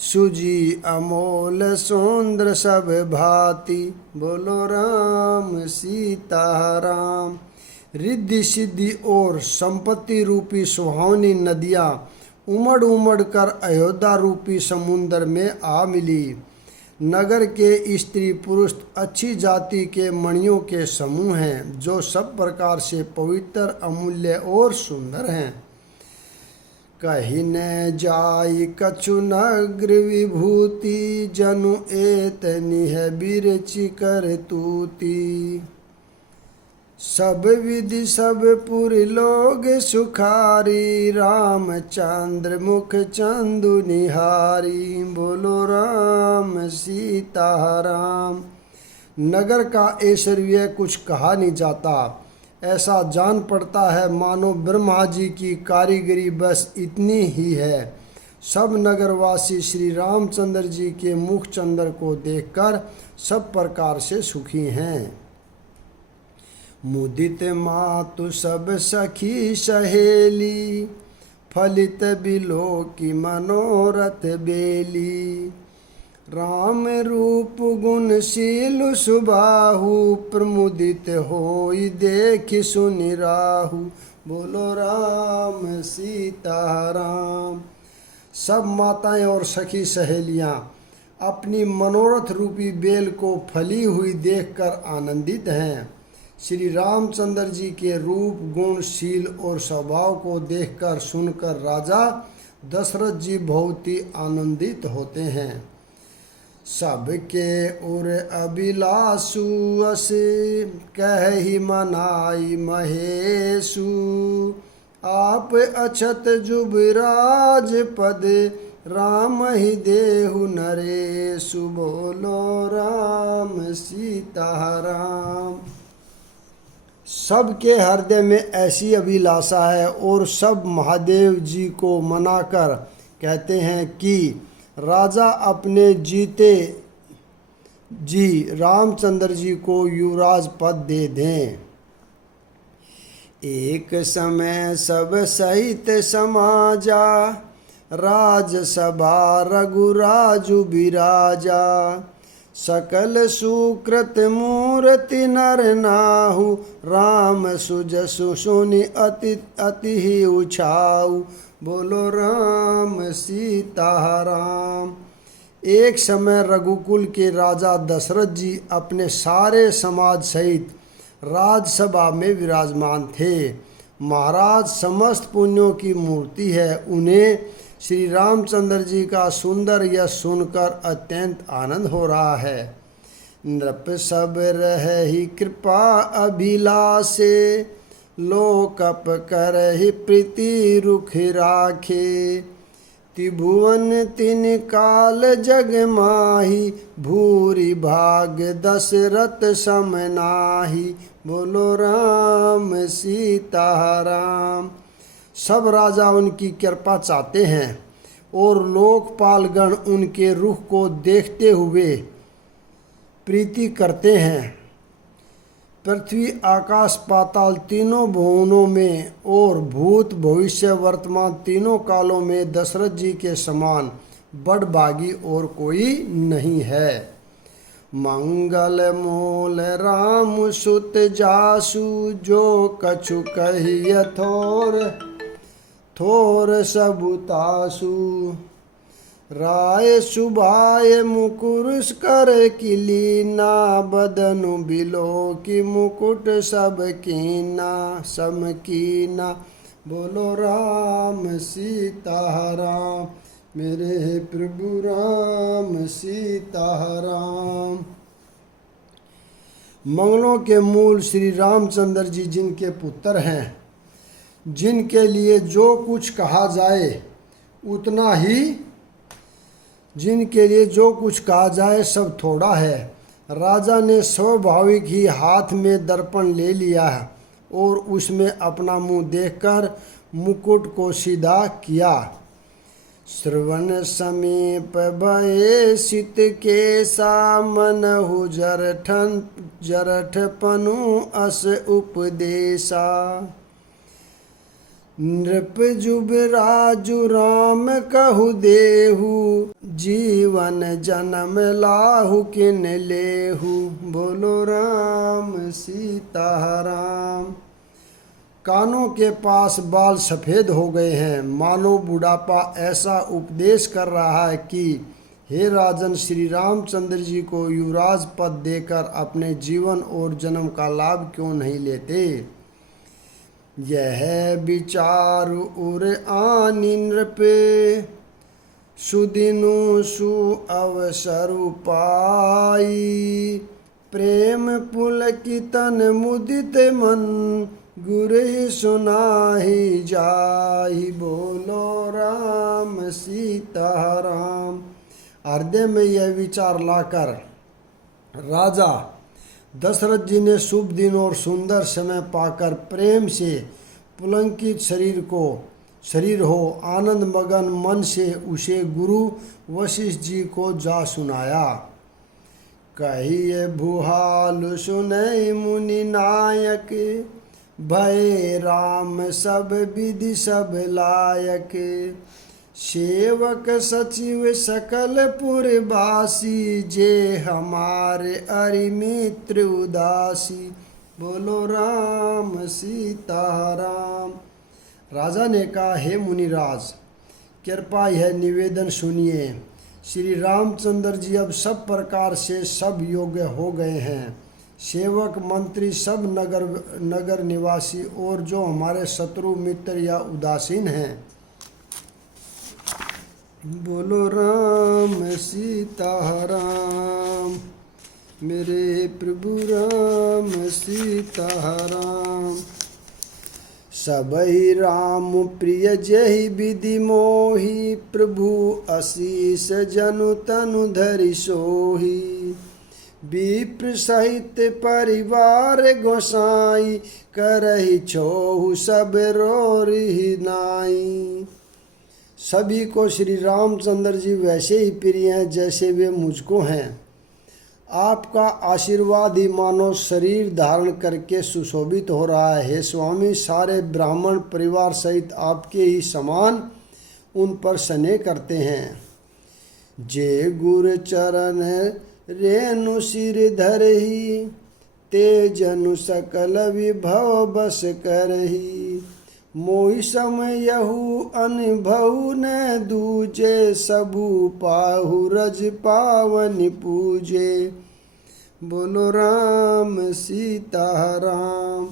सुजी अमोल सुंदर सब भांति। बोलो राम सीता राम। रिद्धि सिद्धि और संपत्ति रूपी सुहावनी नदियाँ उमड़ उमड़ कर अयोध्या रूपी समुद्र में आ मिली। नगर के स्त्री पुरुष अच्छी जाति के मणियों के समूह हैं, जो सब प्रकार से पवित्र, अमूल्य और सुंदर हैं। कहीं न जाई कछु नग्र विभूति, जनु एतनि है बिरचि कर तूती। सब विधि सब पुर लोग सुखारी, रामचंद्र मुख चंदु निहारी। बोलो राम सीता राम। नगर का ऐश्वर्य कुछ कहा नहीं जाता। ऐसा जान पड़ता है मानो ब्रह्मा जी की कारीगरी बस इतनी ही है। सब नगरवासी श्री रामचंद्र जी के मुख चंद्र को देखकर सब प्रकार से सुखी हैं। मुदित मातु सब सखी सहेली, फलित बिलो की मनोरथ बेली। राम रूप गुणशील सुबाहु, प्रमुदित होई देख सुनि राहु। बोलो राम सीता राम। सब माताएं और सखी सहेलियां अपनी मनोरथ रूपी बेल को फली हुई देखकर आनंदित हैं। श्री रामचंद्र जी के रूप, गुणशील और स्वभाव को देखकर सुनकर राजा दशरथ जी बहुत ही आनंदित होते हैं। सबके उर अभिलाषु अस, कहि मनाई महेशु। आप अछत जुबराज पद, राम ही देहु नरेशु। बोलो राम सीता राम। सबके हृदय में ऐसी अभिलाषा है और सब महादेव जी को मनाकर कहते हैं कि राजा अपने जीते जी रामचंद्र जी को युवराज पद दे दें। एक समय सब सहित समाजा, राजसभा रघुराजु बिराजा। सकल सुकृत मूर्ति नर नाहु, राम सुजसु सुनि अति अति ही उछाऊ। बोलो राम सीता राम। एक समय रघुकुल के राजा दशरथ जी अपने सारे समाज सहित राजसभा में विराजमान थे। महाराज समस्त पुण्यों की मूर्ति है। उन्हें श्री रामचंद्र जी का सुंदर यश सुनकर अत्यंत आनंद हो रहा है। नृप सब रही कृपा अभिलाषे, लोकप करहि प्रीति रुख राखे। त्रिभुवन तिन काल जग माही, भूरि भाग दशरथ सम नाहि। बोलो राम सीता राम। सब राजा उनकी कृपा चाहते हैं और लोकपालगण उनके रुख को देखते हुए प्रीति करते हैं। पृथ्वी आकाश पाताल तीनों भुवनों में और भूत भविष्य वर्तमान तीनों कालों में दशरथ जी के समान बड़भागी और कोई नहीं है। मंगल मूल राम सुत जासु, जो कछु कहिय थोर सबुतासु। राय सुभाय मुकुरुस कर किलीना, बदनु बिलो की मुकुट सब कीना सम कीना। बोलो राम सीता राम। मेरे प्रभु राम सीता राम। मंगलों के मूल श्री रामचंद्र जी जिनके पुत्र हैं, जिनके लिए जो कुछ कहा जाए उतना ही, जिनके लिए जो कुछ कहा जाए सब थोड़ा है। राजा ने स्वाभाविक ही हाथ में दर्पण ले लिया है और उसमें अपना मुंह देखकर मुकुट को सीधा किया। श्रवण समीप भये सित केसा, मनहु जरठ पनु अस उपदेशा। नृप जुबराजु राम कहु देहु, जीवन जन्म लाहु किन लेहु। बोलो राम सीता राम। कानों के पास बाल सफ़ेद हो गए हैं, मानो बुढ़ापा ऐसा उपदेश कर रहा है कि हे राजन, श्री रामचंद्र जी को युवराज पद देकर अपने जीवन और जन्म का लाभ क्यों नहीं लेते। यह विचार उर आनि नृपे, सुदिनु सु अवसर पाई। प्रेम पुलकितन मुदित मन, गुरहि सुनाहि जाहि। बोलो राम सीता राम। हृदय में यह विचार लाकर राजा दशरथ जी ने शुभ दिन और सुंदर समय पाकर प्रेम से पुलकित शरीर हो आनंद मगन मन से उसे गुरु वशिष्ठ जी को जा सुनाया। कहिए भुहाल सुनई मुनि नायक, भय राम सब विधि सब लायक। सेवक सचिव सकल पुरवासी, जे हमारे अरिमित्र उदासी। बोलो राम सीता राम। राजा ने कहा, हे मुनिराज, कृपा यह निवेदन सुनिए। श्री रामचंद्र जी अब सब प्रकार से सब योग्य हो गए हैं। सेवक मंत्री सब नगर निवासी और जो हमारे शत्रु मित्र या उदासीन हैं, बोलो राम सीता राम। मेरे प्रभु राम सीता राम। सबहि राम प्रिय जहि विधि मोहि, प्रभु आशीष जनु तनु धरि सोहि। विप्र सहित परिवार गोसाई, करहि छोहु सब रोरि नाई। सभी को श्री रामचंद्र जी वैसे ही प्रिय हैं जैसे वे मुझको हैं। आपका आशीर्वाद ही मानो शरीर धारण करके सुशोभित हो रहा है। हे स्वामी, सारे ब्राह्मण परिवार सहित आपके ही समान उन पर स्नेह करते हैं। जे गुर चरण रेणु सिर धरहि, ते जनु सकल विभव बस करहि। मोहि समयहु अनुभव न दूजे, सबु पाहु रज पावन पूजे। बोलो राम सीता राम।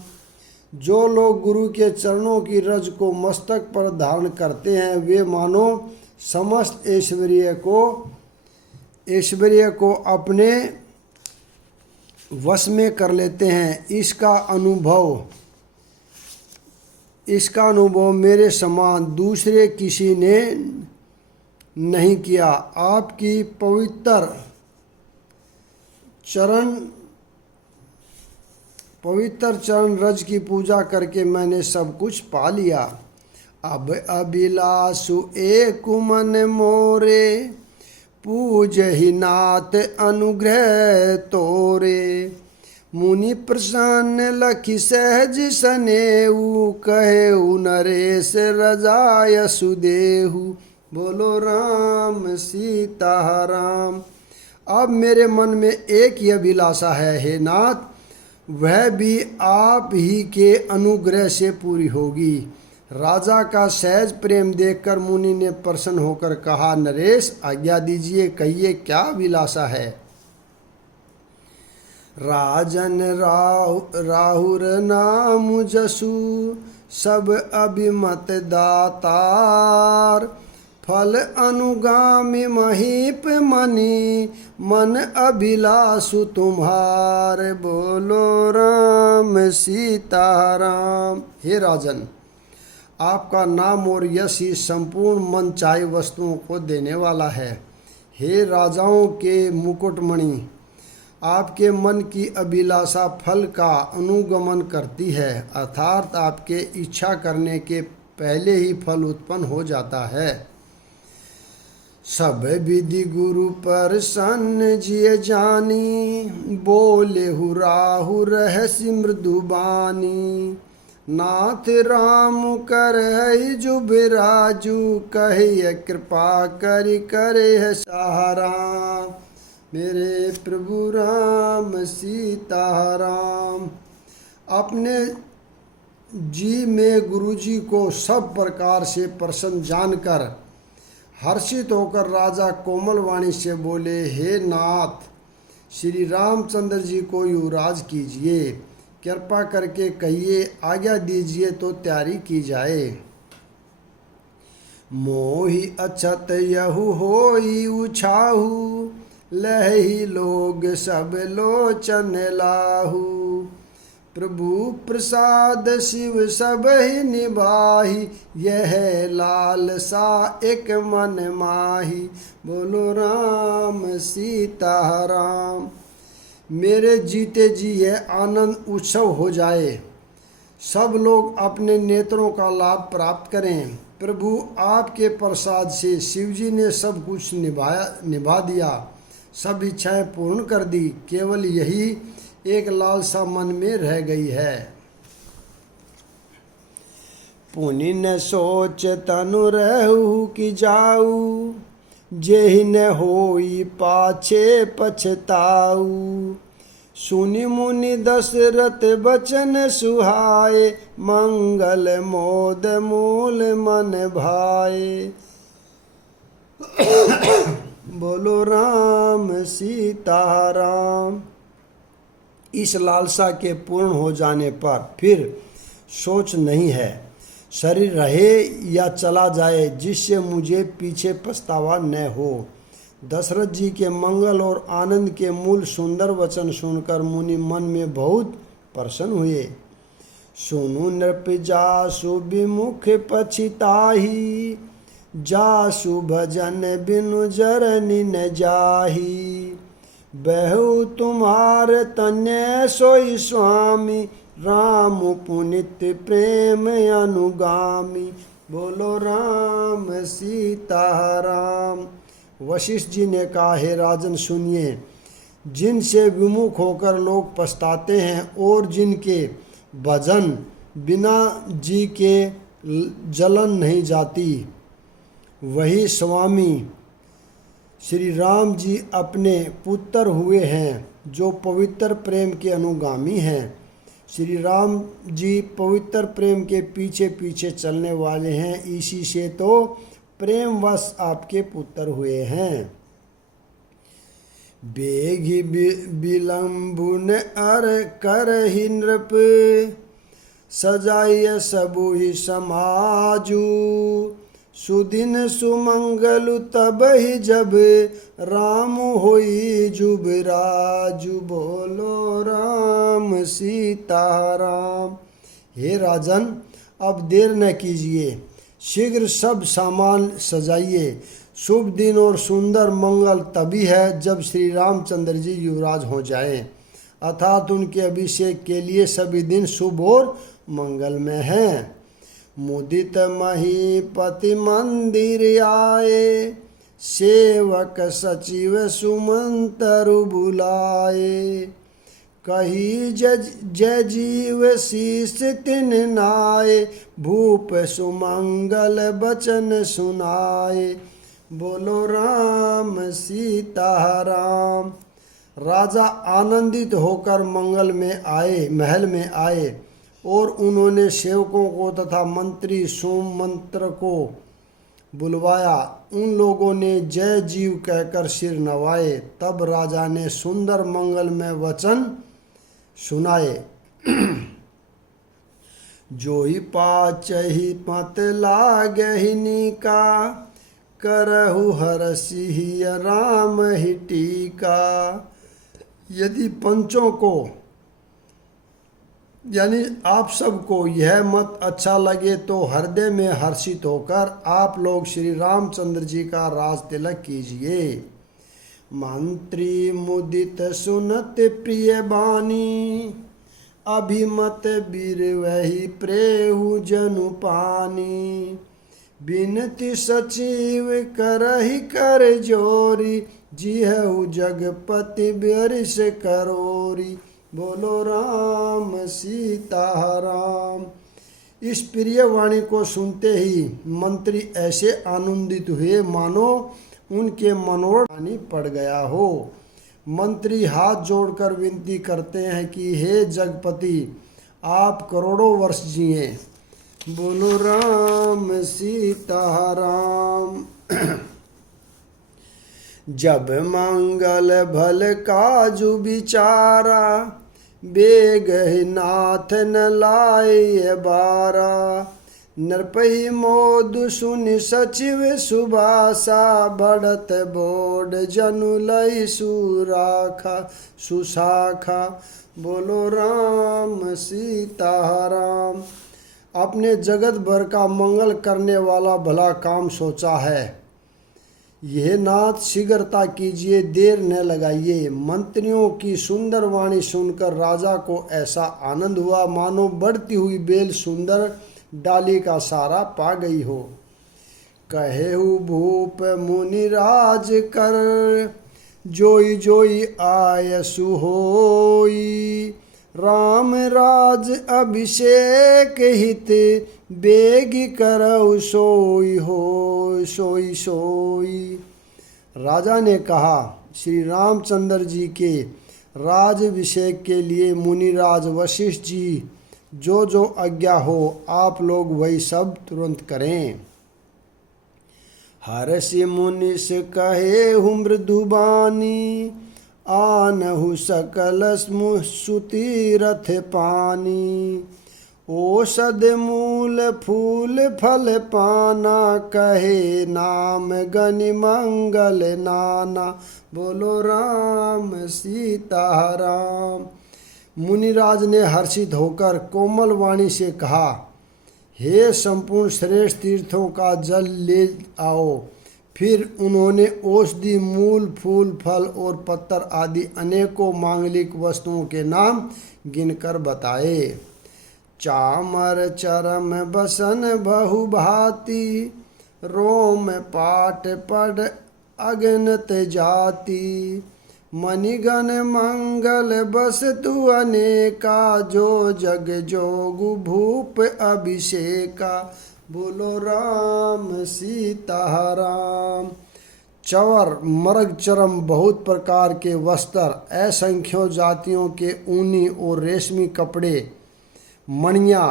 जो लोग गुरु के चरणों की रज को मस्तक पर धारण करते हैं, वे मानो समस्त ऐश्वर्य को अपने वश में कर लेते हैं। इसका अनुभव मेरे समान दूसरे किसी ने नहीं किया। आपकी पवित्र चरण रज की पूजा करके मैंने सब कुछ पा लिया। अब अभिलाषु एक मन मोरे, पूजहि नाथ अनुग्रह तोरे। मुनि प्रसन्न लखि सहज सनेऊ, कहेऊ नरेश रजाय सुदेहु। बोलो राम सीता राम। अब मेरे मन में एक ही अभिलाषा है, हे नाथ, वह भी आप ही के अनुग्रह से पूरी होगी। राजा का सहज प्रेम देखकर मुनि ने प्रसन्न होकर कहा, नरेश आज्ञा दीजिए, कहिए क्या अभिलाषा है। राजन राहुर नाम जसु, सब अभिमत दातार। फल अनुगामी महीप मनी, मन अभिलाषु तुम्हार। बोलो राम सीता राम। हे राजन, आपका नाम और यश ही संपूर्ण मन चाहे वस्तुओं को देने वाला है। हे राजाओं के मुकुटमणि, आपके मन की अभिलाषा फल का अनुगमन करती है, अर्थात आपके इच्छा करने के पहले ही फल उत्पन्न हो जाता है। सब विधि गुरु प्रसन्न जिय जानी, बोले हु राहु रहस्य मृदुबानी। नाथ राम कर है जो बिराजू, कहे कृपा करि करे है सहारा। मेरे प्रभु राम सीताराम। अपने जी में गुरुजी को सब प्रकार से प्रसन्न जानकर हर्षित होकर राजा कोमल वाणी से बोले, हे नाथ, श्री रामचंद्र जी को युवराज कीजिए, कृपा करके कहिए, आज्ञा दीजिए तो तैयारी की जाए। मोहि अछत यहु होई उछाहू, लही लोग सब लोचन लाहू। प्रभु प्रसाद शिव सब ही निभाही, यह लालसा एक मन माही। बोलो राम सीताराम। मेरे जीते जी यह आनंद उत्सव हो जाए, सब लोग अपने नेत्रों का लाभ प्राप्त करें। प्रभु आपके प्रसाद से शिवजी ने सब कुछ निभा दिया, सब इच्छाएं पूर्ण कर दी, केवल यही एक लालसा मन में रह गई है। पुनि न सोच तनु रहू कि जाऊ, जेहि न होई पाछे पछताऊ। सुनि मुनि दशरथ बचन सुहाए, मंगल मोद मूल मन भाए। बोलो राम सीताराम। इस लालसा के पूर्ण हो जाने पर फिर सोच नहीं है, शरीर रहे या चला जाए, जिससे मुझे पीछे पछतावा न हो। दशरथ जी के मंगल और आनंद के मूल सुंदर वचन सुनकर मुनि मन में बहुत प्रसन्न हुए। सुनु नृप जासु विमुख पछिताही, जासु भजन बिनु जरनि न जाही। बहु तुम्हार तन्य सोई स्वामी, राम पुनित प्रेम अनुगामी। बोलो राम सीताराम। वशिष्ठ जी ने कहा, हे राजन सुनिए, जिनसे विमुख होकर लोग पछताते हैं और जिनके भजन बिना जी के जलन नहीं जाती, वही स्वामी श्री राम जी अपने पुत्र हुए हैं, जो पवित्र प्रेम के अनुगामी हैं। श्री राम जी पवित्र प्रेम के पीछे पीछे चलने वाले हैं, इसी से तो प्रेमवश आपके पुत्र हुए हैं। बेगी विलंबुन अर कर ही नृप, सजाइय सबु ही समाजू। सुदिन सुमंगलु तब ही जब, राम होई जुबराजु। बोलो राम सीताराम। हे राजन, अब देर न कीजिए, शीघ्र सब सामान सजाइए। शुभ दिन और सुंदर मंगल तभी है जब श्री रामचंद्र जी युवराज हो जाएं, अर्थात उनके अभिषेक के लिए सभी दिन शुभ और मंगलमय हैं। मुदित महीपति मंदिर आए, सेवक सचिव सुमंतरु बुलाए। कही जय जीव शीस तिन नाए, भूप सुमंगल बचन सुनाए। बोलो राम सीताराम। राजा आनंदित होकर महल में आए और उन्होंने सेवकों को तथा मंत्री सुमंत्र को बुलवाया। उन लोगों ने जय जीव कहकर सिर नवाए। तब राजा ने सुंदर मंगलमय वचन सुनाए। जोहि पाचहि पत लागहिनी का, करहु हरसिहि राम ही टीका। यदि पंचों को यानी आप सबको यह मत अच्छा लगे तो हृदय में हर्षित होकर आप लोग श्री रामचंद्र जी का राज तिलक कीजिए। मंत्री मुदित सुनत प्रिय बानी, अभिमत बीर वही प्रेहु जनु पानी। बिनती सचिव करहि कर जोरी, जिहु जगपति बिरस करोरी। बोलो राम सीताराम। इस प्रिय वाणी को सुनते ही मंत्री ऐसे आनंदित हुए मानो उनके मनोरथ पड़ गया हो। मंत्री हाथ जोड़कर विनती करते हैं कि हे जगपति, आप करोड़ों वर्ष जिए। बोलो राम सीता राम। जब मंगल भल काजु बिचारा, बेगहि नाथ न लाए बारा। नरपहि मोदु सुनि सचिव सुबासा, बढ़त बोड जनु लई सुराखा सुशाखा। बोलो राम सीता राम। अपने जगत भर का मंगल करने वाला भला काम सोचा है। यह नाथ शीघ्रता कीजिए, देर न लगाइए। मंत्रियों की सुंदर वाणी सुनकर राजा को ऐसा आनंद हुआ मानो बढ़ती हुई बेल सुंदर डाली का सारा पा गई हो। कहेहु भूप मुनिराज कर, जोई जोई आयसु होई। राम राज अभिषेक हित, बेगी करऊ सोई हो सोई सोई। राजा ने कहा, श्री रामचंद्र जी के राजभिषेक के लिए मुनिराज वशिष्ठ जी जो जो आज्ञा हो आप लोग वही सब तुरंत करें। हर्षि मुनिस कहे हूँ मृदुबानी, आनहु सकल सुति रथ पानी। औषध मूल फूल फल पाना, कहे नाम गनि मंगल नाना। बोलो राम सीता राम। मुनिराज ने हर्षित होकर कोमल वाणी से कहा, हे संपूर्ण श्रेष्ठ तीर्थों का जल ले आओ। फिर उन्होंने औषधि मूल फूल फल और पत्तर आदि अनेकों मांगलिक वस्तुओं के नाम गिनकर बताए। चामर चरम बसन बहु भांति, रोम पाट पड़ अगनत जाति। मणिगण मंगल बस तु अनेका, जो जग जोगु भूप अभिषेका। बोलो राम सीता राम। चवर मर्ग चरम बहुत प्रकार के वस्त्र, असंख्यों जातियों के ऊनी और रेशमी कपड़े, मणियाँ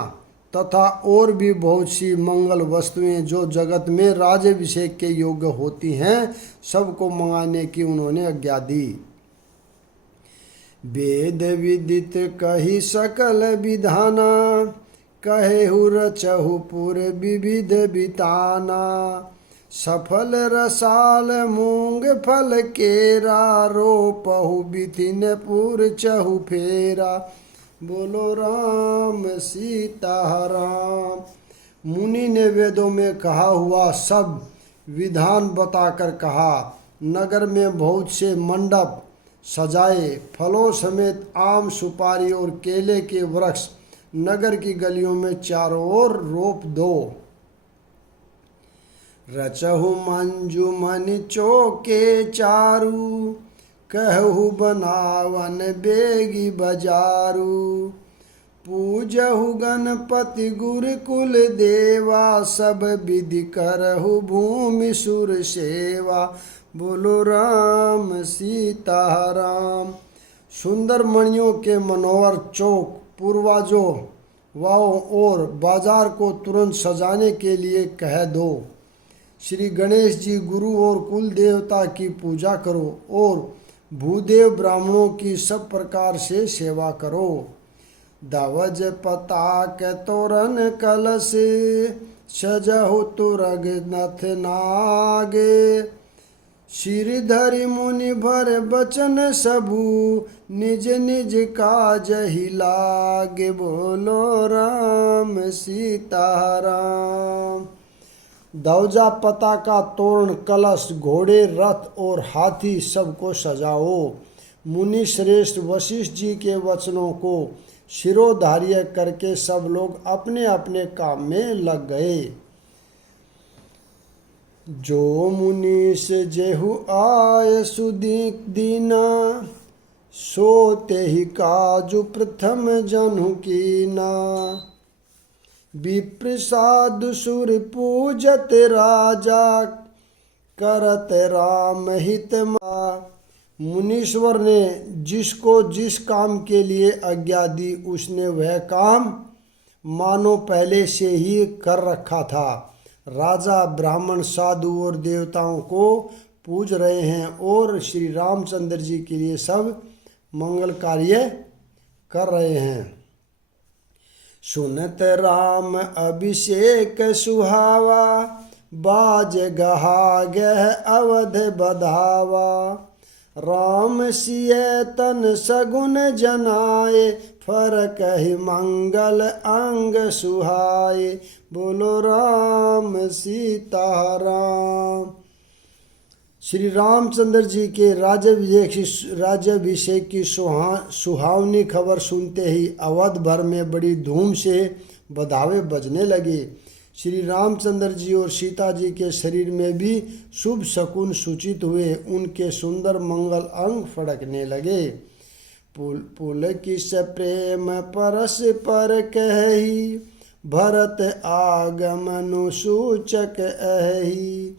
तथा और भी बहुत सी मंगल वस्तुएं जो जगत में राज्याभिषेक के योग्य होती हैं, सबको मंगाने की उन्होंने आज्ञा दी। वेद विदित कही सकल विधाना, कहेहु रचहु पुर विविध बिताना। सफल रसाल मूंग फल केरा, रोपहु बिथिन पुर चहु फेरा। बोलो राम सीता राम। मुनि ने वेदों में कहा हुआ सब विधान बताकर कहा, नगर में बहुत से मंडप सजाए, फलों समेत आम सुपारी और केले के वृक्ष नगर की गलियों में चारों ओर रोप दो। रचहु मंजू मनि चौके चारू, कहु बनावन बेगी बजारू। पूजहु गणपति गुरुकुल देवा, सब विधि करहु भूमि सुर सेवा। बोलो राम सीता राम। सुंदर मणियों के मनोहर चौक पूर्वाजों वाओं और बाजार को तुरंत सजाने के लिए कह दो। श्री गणेश जी गुरु और कुल देवता की पूजा करो और भूदेव ब्राह्मणों की सब प्रकार से सेवा करो। दवज पताक तोरण कलश, सजहु तुरग नथ नागे। श्रीधरि मुनि भर बचन सबू, निज निज काज ही लागे। बोलो राम सीता राम। दवजा पताका तोरण कलश घोड़े रथ और हाथी सबको सजाओ। मुनि श्रेष्ठ वशिष्ठ जी के वचनों को शिरोधार्य करके सब लोग अपने अपने काम में लग गए। जो मुनीस जेहु आय सुदीना, सो तेहि काजु प्रथम जनु कीना। विप्र साधु सुर पूजत राजा, करत राम हित मुनीश्वर ने जिसको जिस काम के लिए आज्ञा दी उसने वह काम मानो पहले से ही कर रखा था। राजा ब्राह्मण साधु और देवताओं को पूज रहे हैं और श्री रामचंद्र जी के लिए सब मंगल कार्य कर रहे हैं। सुनत राम अभिषेक सुहावा, बाज गहा गह अवध बधावा। राम सिय तन सगुन जनाए, फरक ही मंगल अंग सुहाए। बोलो राम सीताराम। श्री रामचंद्र जी के राज्याभिषेक की सुहावनी खबर सुनते ही अवध भर में बड़ी धूम से बधावे बजने लगे। श्री रामचंद्र जी और सीता जी के शरीर में भी शुभ शकुन सूचित हुए। उनके सुंदर मंगल अंग फड़कने लगे। पुलकित प्रेम परस पर कही, भरत आगमनु सूचक अहि।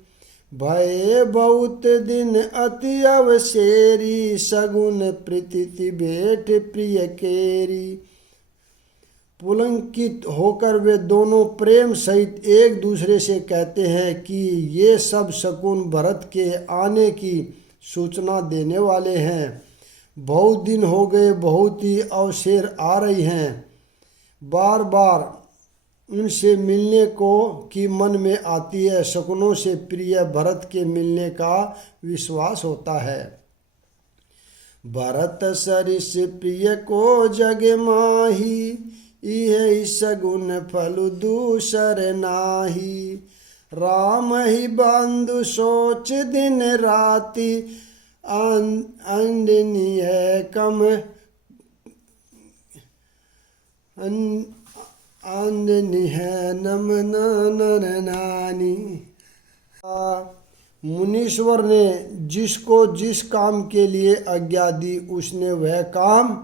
भय बहुत दिन अति अवसेरी, सगुन प्रीति भेंट प्रिय केरी। पुलंकित होकर वे दोनों प्रेम सहित एक दूसरे से कहते हैं कि ये सब शकुन भरत के आने की सूचना देने वाले हैं। बहुत दिन हो गए, बहुत ही अवसर आ रही हैं। बार बार उनसे मिलने को की मन में आती है। शकुनों से प्रिय भरत के मिलने का विश्वास होता है। भरत सरिस प्रिय को जग माही, यह सगुन फल दूसर नाही। राम ही बंधु सोच दिन राति, अंडनी है कम अंडनी है नम नर नानी। मुनीश्वर ने जिसको जिस काम के लिए आज्ञा दी उसने वह काम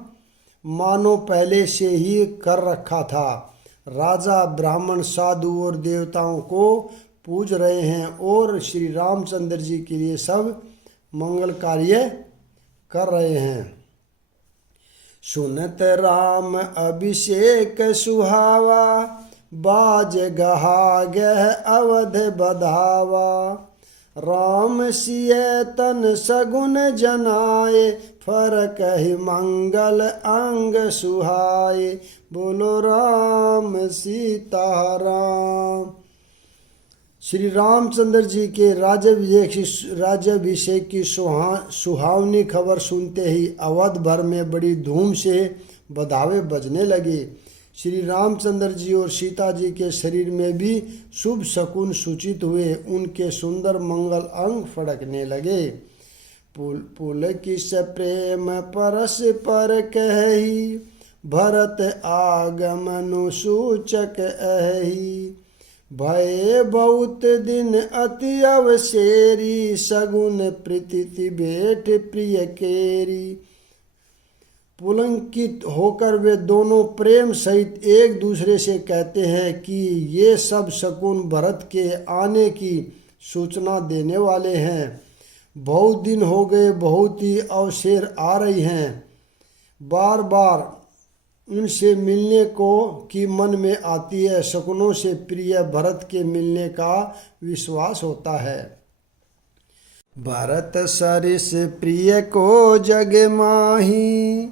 मानो पहले से ही कर रखा था। राजा ब्राह्मण साधु और देवताओं को पूज रहे हैं और श्री रामचंद्र जी के लिए सब मंगल कार्य कर रहे हैं। सुनत राम अभिषेक सुहावा, बाज गहा गह अवध बधावा। राम सिय तन सगुन जनाए, फरक ही मंगल अंग सुहाए। बोलो राम सीताराम। श्री रामचंद्र जी के राज्याभिषेक की सुहावनी खबर सुनते ही अवध भर में बड़ी धूम से बधावे बजने लगे। श्री रामचंद्र जी और सीता जी के शरीर में भी शुभ शकुन सूचित हुए। उनके सुंदर मंगल अंग फड़कने लगे। पुलकित प्रेम परस पर कही, भरत आगमनु सूचक अहि। भय बहुत दिन अति अवसेरी, सगुन प्रीति भेंट प्रिय केरी। पुलंकित होकर वे दोनों प्रेम सहित एक दूसरे से कहते हैं कि ये सब शकुन भरत के आने की सूचना देने वाले हैं। बहुत दिन हो गए, बहुत ही अवसर आ रही हैं। बार बार उनसे मिलने को की मन में आती है। शकुनों से प्रिय भरत के मिलने का विश्वास होता है। भरत सरिस प्रिय को जग माही,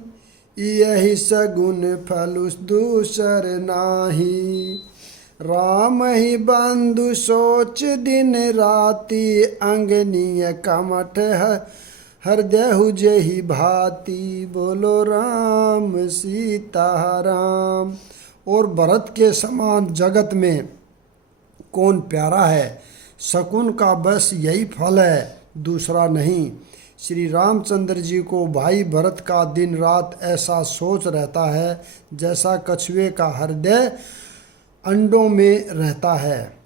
यही सगुन फल दूसर नाही। राम ही बंधु सोच दिन राति, अंगनीय कमठ हृदय हुजहि भांति। बोलो राम सीताराम। और भरत के समान जगत में कौन प्यारा है। शकुन का बस यही फल है, दूसरा नहीं। श्री रामचंद्र जी को भाई भरत का दिन रात ऐसा सोच रहता है जैसा कछुए का हृदय अंडों में रहता है।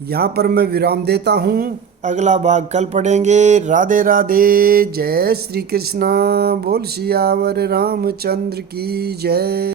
यहाँ पर मैं विराम देता हूँ। अगला भाग कल पढ़ेंगे। राधे राधे। जय श्री कृष्णा। बोल सियावर रामचंद्र की जय।